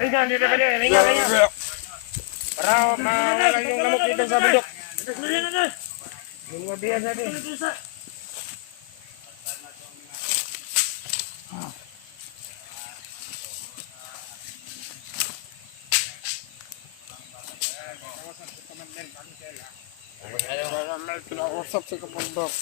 Ringan. Para mawala yung lamok dito sa bundok. Yung mga biyan natin. May kinausap si Kapundok.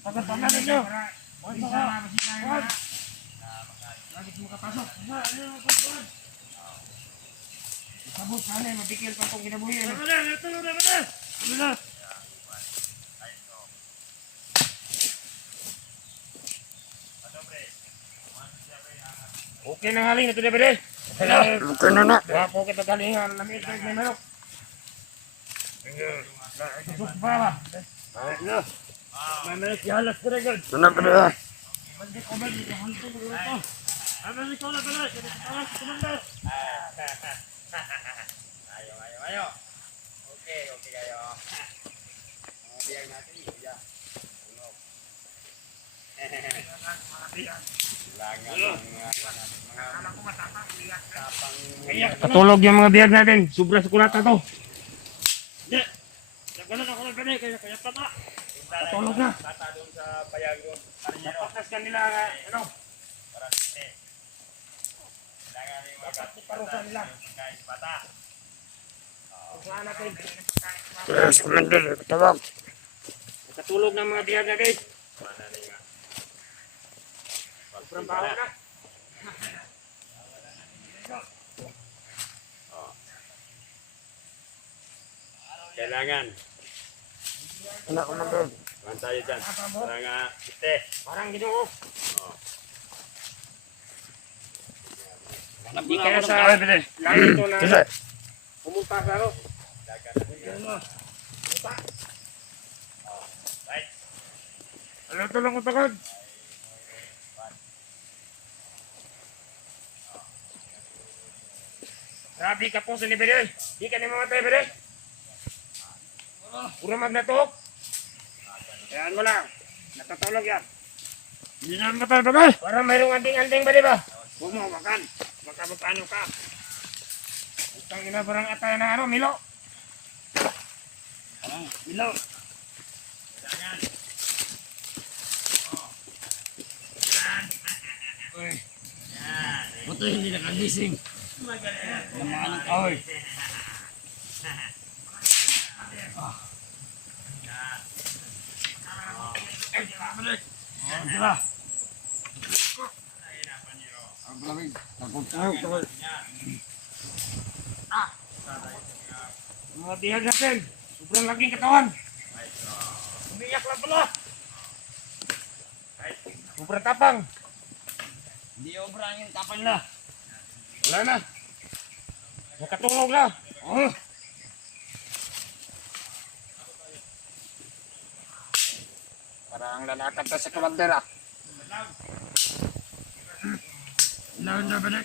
Pagkatama ninyo. Lagi mo kapasok. Sabot sana, mabikil pa itong kinabuhi. Okay na haling ito na bede. Okay na na. Wapo kita galingan. Lamit na yung manok. Tusok pa ba? Mamaya sihalas ko rin. Sana pa na. Mandi ko ba dito? Hantong ko ito. Ano ikaw na pala? Kumanda. Ayo. Okay kayo. Biyag natin. Iya. Unog. Katulog yung mga biyag natin. Sobra sukulata to. Hindi. Nagkalat ako ng ganay. Kaya pata. Katulog na. Tata doon sa payag doon. Napakas ka nila. Ano? Parusa nila. Bata. Saan natin? Yes, Commander. Tawag. Katulog ng mga biyag natin. Sobrang baho na. Kailangan. Anak Commander. Saan tayo dyan? Parang ite. Parang ginoo. Hindi Kaya sa lagi ito na pumunta sa ano. Ano ito lang utagod? Grabe ka po sa ni Bede. Di ka ni mamatay Bede. Pura magnatok. Yan mo lang. Natatulog yan. Hindi na matay Bede. Parang mayroong anding-anding Bede ba? Huwag mo makan. Baka magpaano ka. Itang ina parang atay na ano, Milo. Milo. Buto hindi nakagising. Namaan ang kahoy. Sila. Ang lamig. Kapundok. Mga bihag natin. Sobrang laging katawan. Umiyak lang pala. Sobrang tapang. Hindi obra yung tapang na. Wala na. Nakatulog na. Parang lalakad na sa Commander ah. Lawan na balik.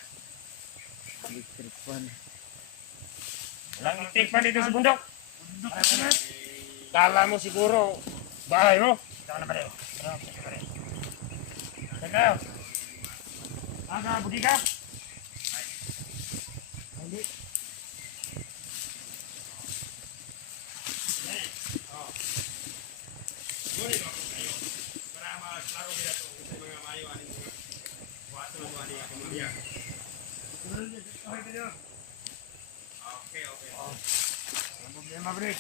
Walang itik pa dito sa bundok. Kala mo siguro bahay mo. Ikaw na balik. Teka. Aga, budi ka. Hindi. Problema break.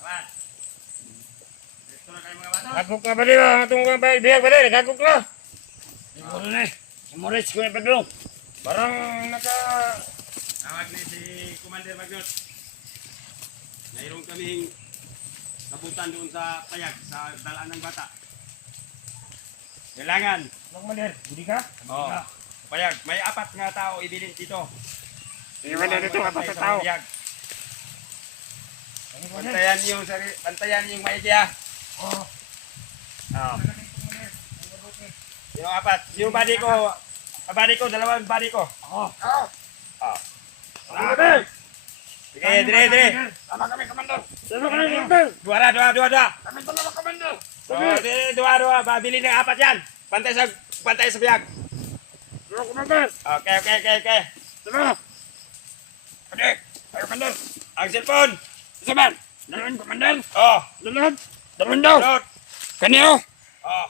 Aman. Dito na kayo mga bata. Gagok na ba di ba? Itong mga biyag ba di? Gagok na. Siguro na eh. Sumulis ko yung padulong. Parang Tawag ni si Commander Magnus. Mayroon kaming nabutan doon sa payag, sa dalaan ng bata. Kailangan. Commander, hindi ka? Oh, payag. May 4 nga tao ibilin dito. Hindi ba na dito apat na tao? Payag. Bantayan yung maigi ah. Oo. Oh. Yung 4. Yung body ko, 2 body ko. Oo. Oh. Commander! Sige, dire. Tama kami, Commander. Tama kami, Commander. Dua. Kami dalawa, Commander. Oh, dire, dua. Babili ng 4 yan. Bantay sa biyag. Dalawa, Commander. Okay. Tama. Pwede. Tayo, Commander. Ang cellphone. Isa man. Dalawin, Commander. Oh, Dalawin. Dalawin daw. load. Kaniyo. Oh.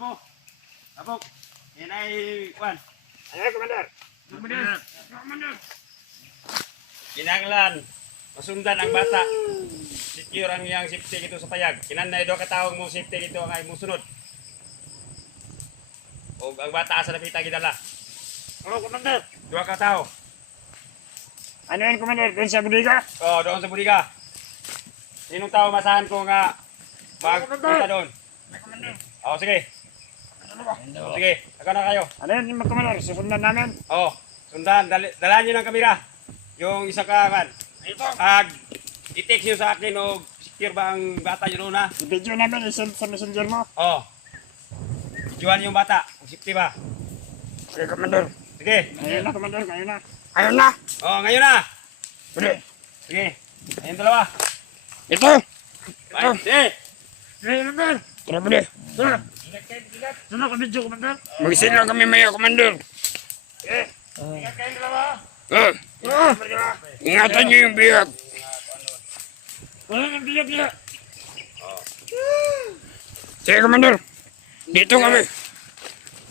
Oh. Abo. Yan ay kwan. Ayo, Commander. Commander. Kinanglan. Masundan ang bata. Secure ang iyang safety dito sa payag. Kinanay do katawag mo safety dito ang ay mo sunod. O ang bata asa napita gidala. Oo, Commander. 2 ka tao. Ano yan, Commander? Doon sa budiga? Oh, doon sa budiga. Sinong tao masahan ko nga magpunta doon? Oh, sige. Oh, sige. Saka na kayo. Ano yan, yung Commander? Susundan namin. Oh, sundan. Dalaan nyo ng kamera. Yung isa ka kan. Ito. I-text nyo sa akin o secure ba ang bata nyo doon ha? I-video namin. I-send sa messenger mo. Oh. Videoan yung bata. Kung safety ba? Okay, Commander. Sige. Ngayon na, Commander. Ngayon na. Ayun na. Oh, ngayon na. Pwede. Sige. Ayun dalawa. Ito. Bye. Sige. Sige, Commander. Tara pwede. Tara. Tara ka video, Commander. Mag-send lang kami maya, Commander. Ingat kayong dalawa. Ingatan niyo yung biyag. Wala nang biyak niya. Sige, Commander. Dito kami.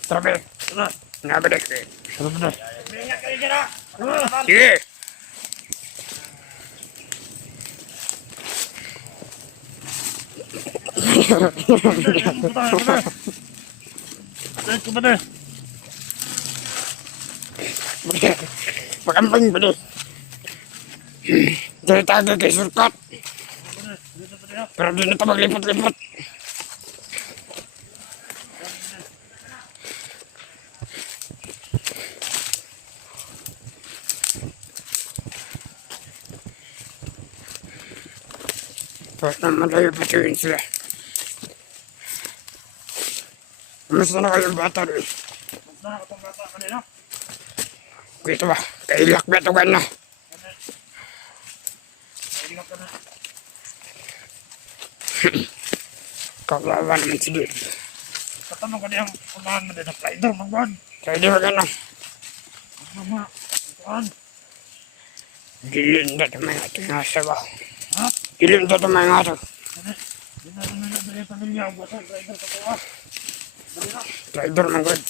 Tara, be. Tara. Nabalik. Commander. Ingat kayo dyan, ha. Sige. Commander. Pakamping pwede. Dari taga kay surkat. Pero di na ito maglipot-lipot. Bakit naman tayo patuyin sila? Kamusta na kayong bata rin? Tara ka itong bata kanina. Kito ba? Kailak ba ito na? Ingat ka na. Kawawa naman si Dil. Tatanong ka niyang unahan mo din ang slider, Mangwan. Kaya di ba gano'n? Mama. Ituan. Dilin na ito mga ito nga sa ba? Ha? Dilin na ito mga ito. Hindi na naman na dali pamilya. Ang buwasan, slider ka po, ha. Dali na. Rider man good.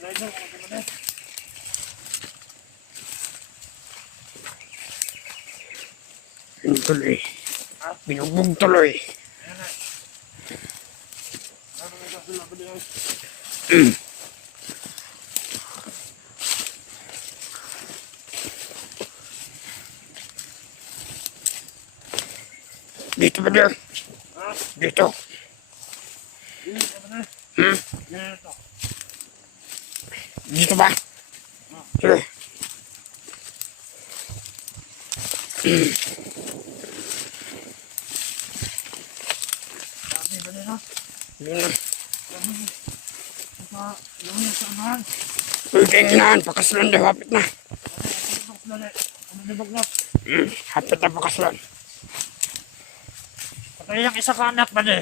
Slider, mga Commander. Tuloy. Binugbog tuloy. Ayan na. Ano may kasunod ba niya? Dito ba dir? Dito. Hindi, Commander. Yan ito. Dito ba? Sige. Sabi ba nila? Yun na. Sa yung sa amahan. Uy, kainginaan. Pakaslan daw. Hapit na. Ano ni Baglap? Hapit na pakaslan. Patay yung isa ka anak ba ni?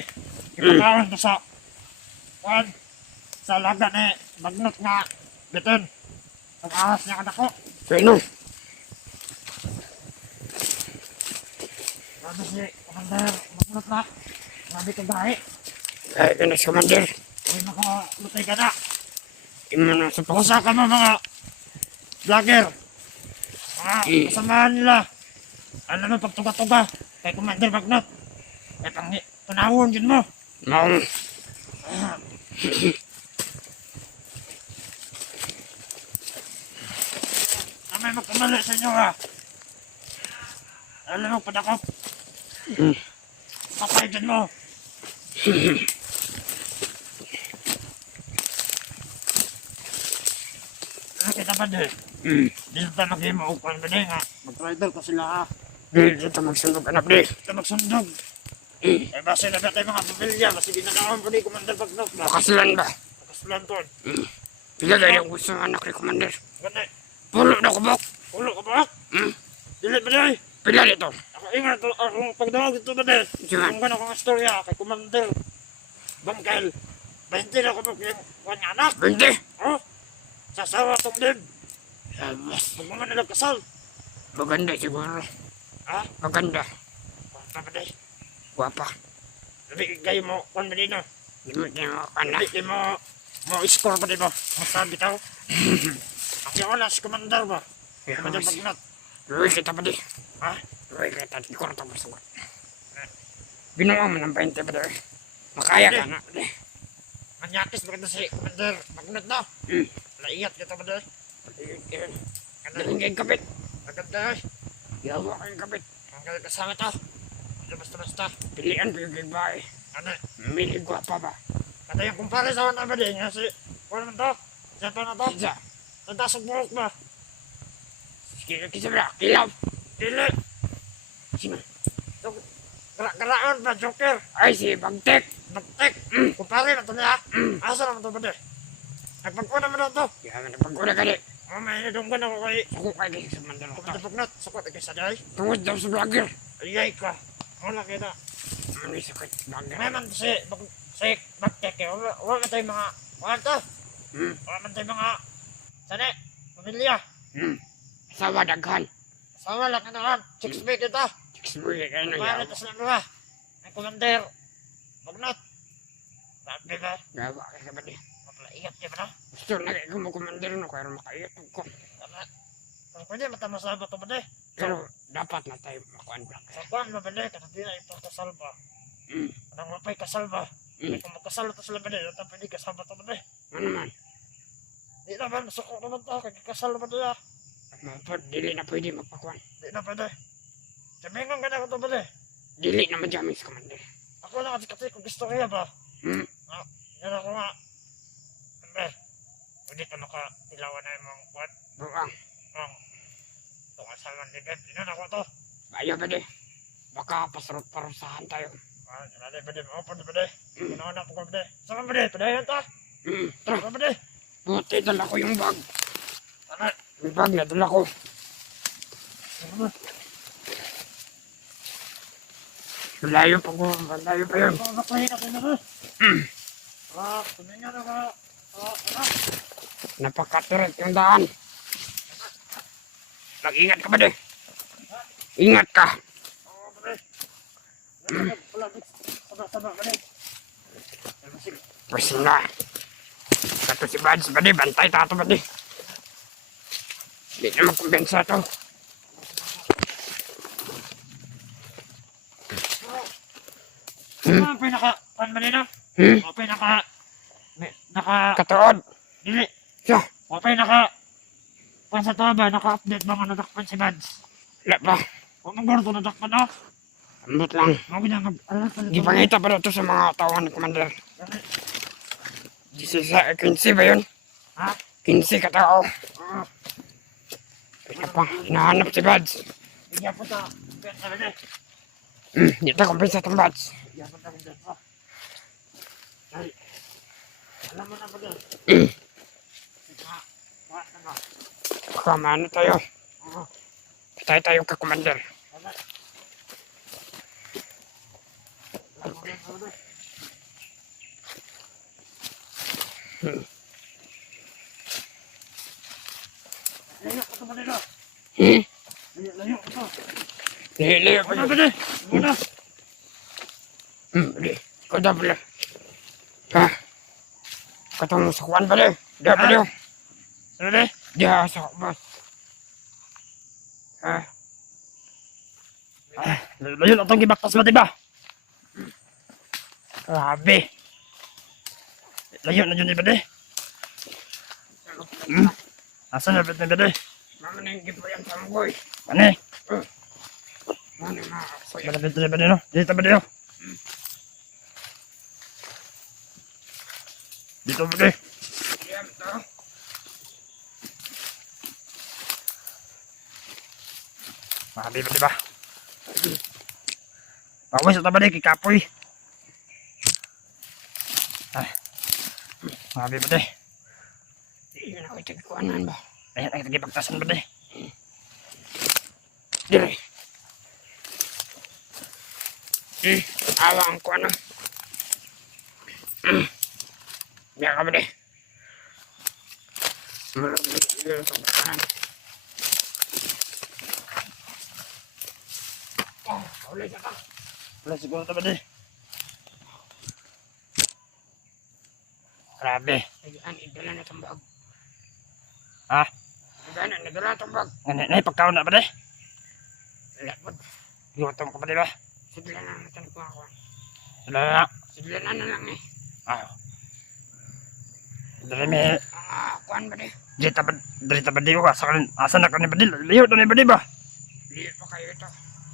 Ipakawan ko sa kuwan. Sa laga ni Baglap nga bitin. Pag-ahas niya anak ko. Kaya no. Sabi si Commander Baglap na. Sabi ko gahi. Kaya ka na, Commander. Ay, makalutay ka na. Imo na sa pakos. Pakusa ka mo mga vlogger. Mga kasamahan nila. Alam mo, pagtuga-tuga. Kay Commander Magnot. Kaya pang tunawon yun mo. Maong. May magkamali sa inyo ha. Alam mo, padakop. Kapay dyan mo. Ano kita ba din? Dito tayo mag-imuupan ba din ha? Mag-rider ko sila ha. Dito magsundog anak di. Dito magsundog. Eh base na ba tayo mga pamilya? Kasi ginanaon pa ni Commander Bagnot ba? Makasilan ba? Makasulan to. Pila gaya ang gusto ng anak ni Commander. Ganay. Pulo na ko bok. Ulo ka ba? Dili ba din? Pila dito. Ako ingat akong pagdawag dito ba din? Diyan. Kung gano'n kong istorya kay Commander Bangkel. 20 na ko ba yung kanya anak? 20. Oh, sasawa tong din. Labas. Pag mga nalagkasal. Maganda siguro. Ha? Maganda. Kanta ba din? Guwapa. Labi kayo mo, kung ba din no? Hindi mo anak. Labi mo score ba din mo? Masabi tao? Ang yung oras, Commander ba? Commander Bagnot. Luwi kita pa di. Ha? Luwi kita. Di ko rata masugat. Binuha mo ng 20 pa di. Makaya ka na. Manyakis ba si Commander Bagnot no? Laiyat kita ba din? Dalingay kapit. Maganda eh. Yawa kayong kapit. Ang galing kasama to. Hindi basta-basta. Pilihan ko yung gigbae. Ano? Mili guwapa ba? Kata yung kumpare sa na ba din? Kasi, kung naman to? Saan pa na to? Isa. Tandasog burok ba? Kisa ba? Kilaw. Dili. Sino? Garaan ba, Joker? Ay si Bagtek. Nagtek. Kumpare na to niya. Asa naman to ba din? Nagpag-una mo na to. Yaman na pag-una ka di. May nadunggan ako kay Ako kay kayo sa Mandala. Commander Bagnot. Sakot kay Saday. Tungod daw sa vlogger. Ayay ka. Wala kita. Ano yung sakit vlogger? May man si Bagtek eh. Wala tayo mga wala to. Wala man tayo mga sani. Pamilya. Asawa daghan. Sama lang na naman. Chicks bait ito. Exbuya kayo na Paano yawa. ito sila mga? Ang Commander Bagnot. Sabi ba? Yawa kayo ka ba di? Maglaiyak ka ba na? Gusto na kayo kumakommander no kaya makaiyak ko. Tama. Kung pwede matamasal ba ito ba de? Pero dapat na tayo makuhan vlogger. Sa kuhan ba ba de? Kasi di na ipagkasal ba? Anong mapay kasal ba? Kung magkasal ito sila ba de? Ito pwede kasal ba ito ba de? Ano man? Di naman, suko naman ito. Kagkasal ba de? Dili na pwede magpakuhan. Di na pwede. Samingan ka na ito ba de? Dili na madyamis commander. Ako na kasi kung gusto kaya ba? Yan ako nga. Hindi. Pwede pa nakatilawan na yung mga kuhan. Buang. Ito nga salman di bed. Inan ako to. Ayaw ba di? Baka pasarot-parosahan tayo. Nanay ba di? Maupon ba di? Ginawa po ko ba di? Saan ba di? Padayan ta? Tara. Saan ba di? Buti dala ko yung bag. Ano? Yung bag na dala ko. Malayo pa ko. Malayo pa yun. Naklahin ako na ba? Tumingin ako. Ano? Napakatirik yung daan. Mag-ingat ka ba di? Ingat ka. Oo ba di? Wala di. Sabak-sabak ba di? Pwes na. Kato si Bads ba di? Bantay tato ba di? Hindi na magkumpensa to. Ano ang pinaka... Pan ba di na? O pinaka... Katuod. Dili. Siya. O pinaka... Pan sa taba, naka-update mga nadakpan si Mads. Wala pa. O magordo nadakpan na. Ambot lang. Mga ginagab... Gipangita pa daw to sa mga tawan ni Commander. 15 ba yun? Ha? 15 katao. Kaya pa, hinahanap si Bads. Bigyan po ta. Bigyan sa bede. Dito kumpisa itong Bads. Bigyan po ta bede. Ay. Alam mo na ba doon? What na ba? Baka maano tayo. Patay tayo ka Commander. Alam mo na ba doon? Layo ko ito ba nila? Layo ko ito. Layo pa Ano yun. ba de? Muna. Bali. Ikaw daw pala. Ha? Katong sa kuwan ba di? Diya ba di? Ano di? Diya sa boss. Ha? Layo na itong gibaktas ba, diba? Grabe. Layo na yun, diba, di? Asan na, diba, di? Mamaningin po yan sa munggoy. Ano eh? Ano na ako yan? Malapit na, diba, di, no? Dito ba, di, no? Dito ba, di? Diyan to. Grabe ba, diba? Pawis sa taba, di, kikapoy. Grabe ba, di? Diyan ako itagkuanan ba? Ayan, ay, tagipagtasan ba, di? Dire. Awa ang kuwan na. Diyan ka ba di? Diyan sa kanan. Ulit ka. Wala siguro taba, di? Grabe. Diyan, idala na itong bag. Ha? Diyan, idala na itong bag. Ano, na, pagkaon na ba, di? Lapod. Gutom ka ba, di ba? Sigla na natin ko ako. Wala na. Sigla na lang eh. Ah. Dali may Kuwan ba di? Dito ba di ko asa na ka ni ba di? Layo na ni ba di ba? Liit pa kayo ito.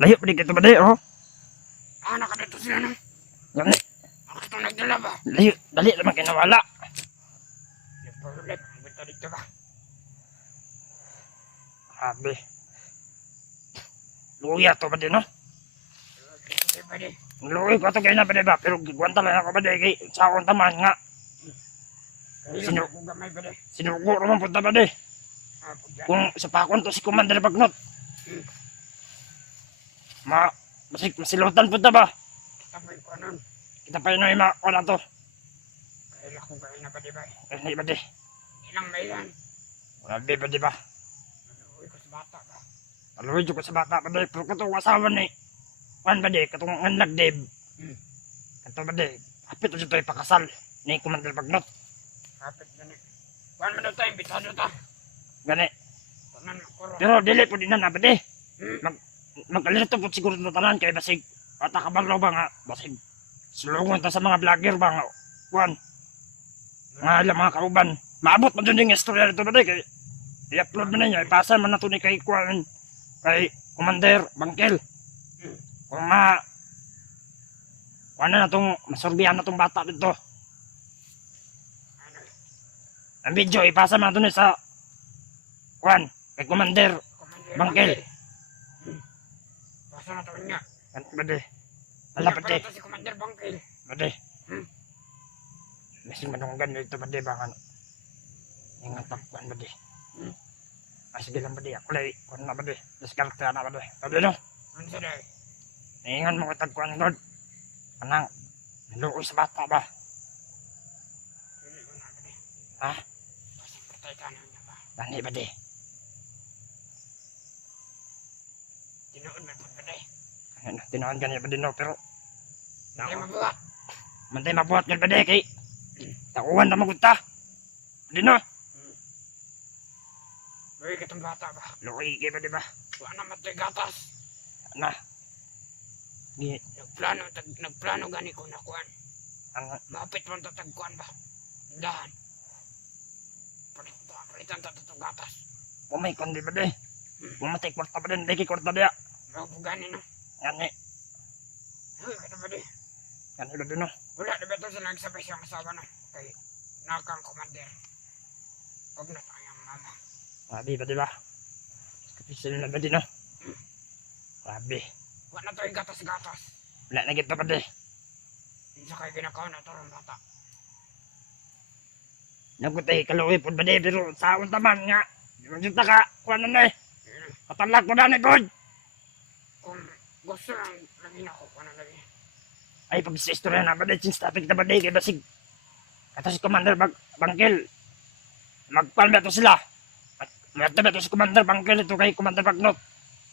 Layo pa di ka ba di, oh? Nakadito sila na. Yan ni. Ako itong nagdala ba? Layo, dali naman kinawala. Lipulit. Bito dito ba? Grabe. Luya to ba di, no? Hindi ba di? Luya ko to kayo na ba di ba? Pero gigwanta lang ako ba di kay sa akong taman nga. Sino kung gamay ba di? Sinugo naman punta ba di? Pagyan. Kung sa pakon to si Commander Bagnot. Masilutan punta ba? Tapos ko nun. Kita pa yun yung mga to. Kailan kung gawin na ba di ba? Hindi ba di? Ilang may yan? Grabe ba di ba? Uy ko sa bata ba? Aluwi ko sa bata ba di? Pero katong asawa ni Juan ba di? Katong anak Dave. Kato ba di? Hapit na dito ipakasal ni Commander Bagnot. Kapit gani. Kuwan mo na tayo. Bitado ta. Gani. Kunan mo kuro. Pero dili po din na ba di? Magkalito po siguro na tanan kay basig atakabang ba nga basig sulungan ta sa mga vlogger ba nga Juan. Nga alam mga kauban. Maabot man dun yung istorya dito ba di? Kay i-upload mo na niya. Ipasa man na to ni kay Juan. Kay Commander Bangkel. Kung ano na itong masorbihan na itong bata dito. Ang video, ipasa mo na ito sa Juan, kay Commander Bangkel. Basta na to niya. Ano ba di? Malapit di. Si Commander Bangkel. Ba di? Kasi manunggan dito ba di ba? Ano? Ingat ang Juan ba di? Sige lang ba di? Ako lang, Juan na ba di? Diskarta na ba di? Ba di no? Ano sa day? Ingat mo katag Juan God. Anang, naluoy sa bata ba? Hindi ko na ba di? Ha? Kasi patay ka na niya ba? Dani ba di? Tinoon mo po ba di? Ano, tinawan ka niya ba di no? Pero, Hindi mabuhat. mantay mabuhat ka ba di? Kay, takuhan na magunta. Di no? Uy kitong bata ba? Luoy kayo ba di ba? Wala na matay gatas. Ano? Nagplano gani ko na kuan. Ano? Mapit mo tatagkuan ba? Dahan. Palitan tatong gatas. Umay kundi ba di? Pumatay kwarta ba din? Diki kwarta diya. Mga po gani no? Yan eh. Uy kata ba di? Yan eh ba di no? Wala na ba ito sila nagsabay siyang asawa na? Kay nakang commander. Huwag na tayong mama. Grabe ba di ba? Kapisil na ba di no? Grabe. Wala na tayong gatas-gatas. Wala na kita ba di? Hindi sa kayo ginakaw na ito ng bata. Nagutay kaluwi po ba di? Pero sa akong taman nga. Yung ka, kuha na na eh. Katalak ko na ni God. Kung gusto lang lagin ako, kung ano lagi. Ay pag sa istorya na ba di? Since topic na ba di? Kaya basig. Kata si Commander Bangkel. Magpal ba ito sila? Magta ba ito si Commander Bangkel ito kay Commander Bagnot.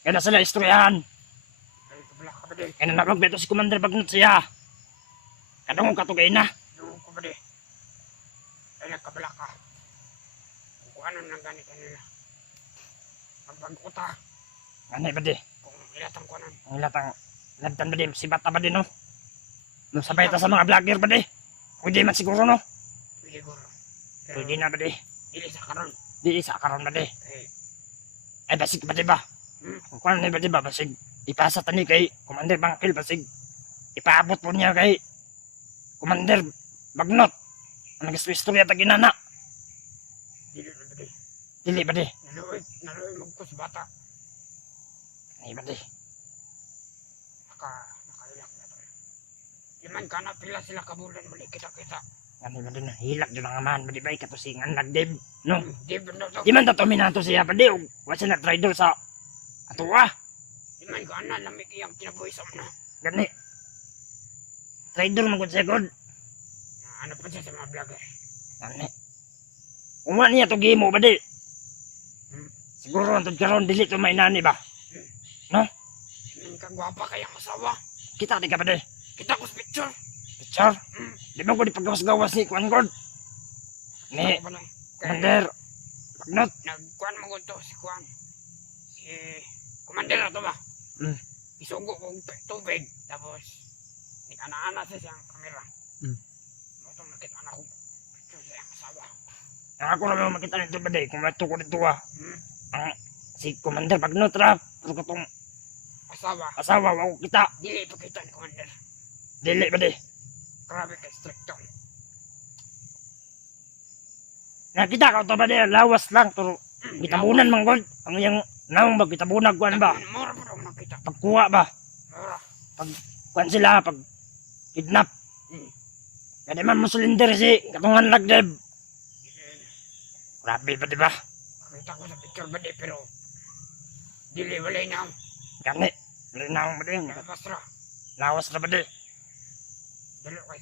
Kaya na sila istoryahan. Ay, kabala ka ba di? Kaya nanabag ba ito si Commander Bagnot siya. Kadungong katugay na. Doon ko ba di? Ay nagkabala ka. Kung ano nang ganit nila. Magbaguta. Ano ba di? Kung ilatang ko nun. Ang ilatang nagtan ba di? Si Bata ba di no? No sabay ta sa mga vlogger ba di? Pwede man siguro no? Siguro. Pwede na ba di? Dili sa karon. Di isa karon ba di? Eh, Ay basig ba di ba? Kung ano ba di ba? Basig ipasa tani kay Commander Bangkil basig ipaabot po niya kay Commander Bagnot. Ang nag-istorya ta ginana. dili na ba di? Dili ba di? Naluoy magkus bata. Ay ba di? Nakailak na to. Iman ka na pila sila kabulan muli kita-kita. Ano ba di na? Hilak doon ang amahan ba di ba? Ikatusingan nagdib. No? Di ba na to? Di man ta minato siya pa di. Wala na trader sa atuwa. Iman ka na lamig iyang kinabuhi sa mga. Gani. Trader man gud siya god. Ano pa siya sa mga vlogger? Gani. Kung wala niya to gimo ba di? Siguro ang karon dili to mainani ba? Iman ka gwapa kayang asawa. Kita di ka ba di? Kita ko sa picture. Picture? Di ba ko di paggawas-gawas ni Kuan God? Ni Ako ba lang? Commander Bagnot. Nagkuhan mo to si Kuan. Si Commander na to ba? Isugo kong tubig. Tapos, ana-ana siya siyang kamera. Matong nakita na ko. Picture sa iyang asawa. Ang ako lang makita nito ba di? Kung mato ko dito ang si Commander Bagnot ra. Pero katong Asawa. asawa wako kita. Dili pa kita ni Commander. Dili ba di? Grabe ka stricto. Nakita ka to ba di? Lawas lang. Pero gitabunan man God. Ang iyang naong ba gitabunag kuan ba? Mura pa daw makita. Pagkuha ba? Mura. Kuan sila pag kidnap. Kaya man mo silinder si katungan lagdeb. Grabe ba di ba? Kita ko sa picture ba di pero dili walay na. Gani. Linaw ba di? Labas ra. Lawas na ba di? Dali ko